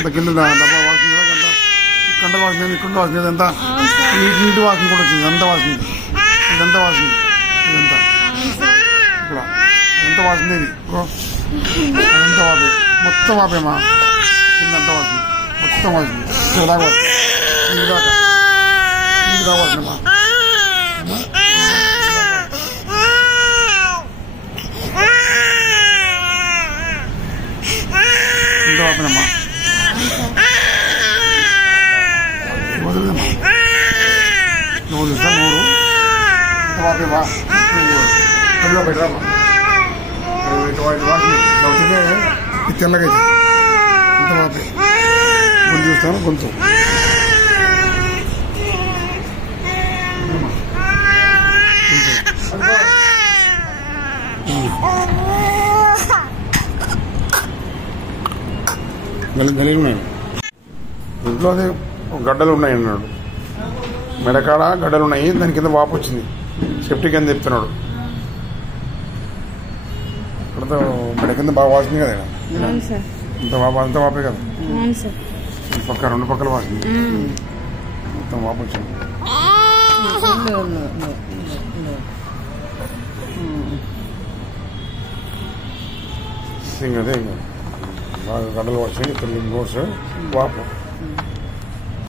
ఇంత కింద డబ్బా వాసింది కదా, కంట వాసింది, ఇక్కడ వాసింది, ఇదంతా నీటి వాసన కూడా వచ్చింది. ఇదంతా వాసింది, ఇదంతా వాసింది, ఇదంతా ఇక్కడ ఇదంతా వాసింది. ఇది అదంతా వాపే, మొత్తం వాపేమా, కిందంతా వాసింది, మొత్తం వాసింది. ఇక్కడ దాకా ఇంటి దాకా వాసినమ్మా. ఇంత వాపినమ్మా, వదిలేమ్మా, నువ్వు చూస్తా నూరు ఇంత వాపేవా, కళ్ళలో పెట్టరామ్మా. ఇటు వాసి వచ్చిందే ఇది తెల్లగా అయితే ఇంత వాపే. గొంతు చూస్తాను, గొంతు గలీలు ఉన్నాయి. ఇంట్లో అదే గడ్డలు ఉన్నాయి అన్నాడు, మెడకాడ గడ్డలు ఉన్నాయి, దాని కింద వాపు వచ్చింది, సెప్టిక్ అని చెప్తున్నాడు. ఇక్కడ మెడ కింద బాగా వాసింది కదా, ఇంత అంత వాపే కదా, పక్క రెండు పక్కల వాసింది, మొత్తం వాపు వచ్చింది. అదే బాగా గడ్డలు వచ్చాయి, ఇక్కడ నోట్స్ వాపు.